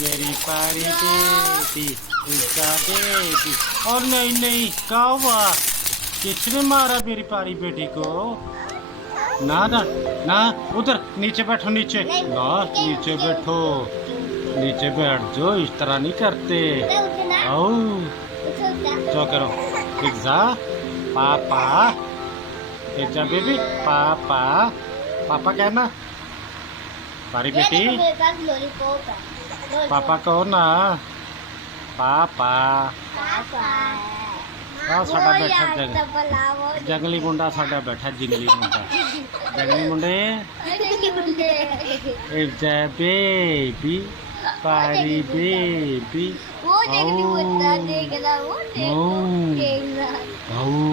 मेरी प्यारी बेटी उसका बेटी। और नहीं नहीं क्या हुआ? किसने मारा मेरी प्यारी बेटी को? ना ना ना, उधर नीचे बैठो, नीचे ना, नीचे बैठो, नीचे बैठ जाओ, इस तरह नहीं करते। आओ जो करो, पिज्जा पापा, पिज्जा बेबी पापा, पापा कहना प्यारी बेटी। पापा कहो ना, पापा। ਆ ਸਾਡਾ ਬੈਠਾ ਜੰਗਲੀ ਮੁੰਡਾ, ਸਾਡਾ ਬੈਠਾ ਜੰਗਲੀ ਮੁੰਡਾ, ਜੰਗਲੀ ਮੁੰਡੇ। ਇਟਸ ਅ ਬੇਬੀ, ਪਾਰੀ ਬੇਬੀ। वो जंगली मुर्गा देख रहा, वो देख रहा।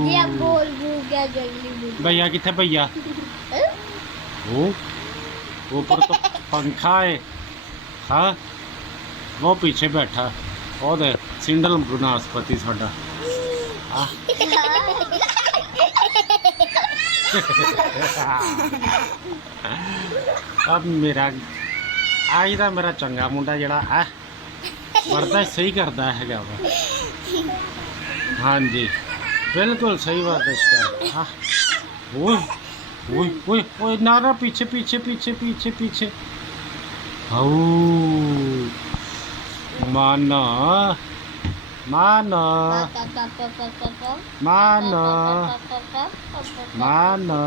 ये बोल गया जंगली मुर्गा। भैया किथे भैया? वो ऊपर तो पंखा है। हाँ वो पीछे बैठा, वो दे सिंडल बनास्पति साडा। अब मेरा आज का मेरा चंगा मुंडा जड़ा है वरदा सही करता है वा। हाँ जी बिल्कुल सही वर्दिश कर। हाँ ओए ओए ओए ओए ना ना, पीछे पीछे पीछे पीछे पीछे। हाउ माना माना माना माना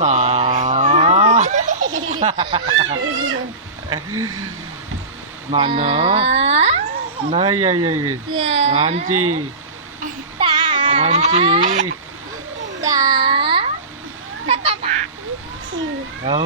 ता माना नहीं ये हाँ जी हाँ जी। Oh.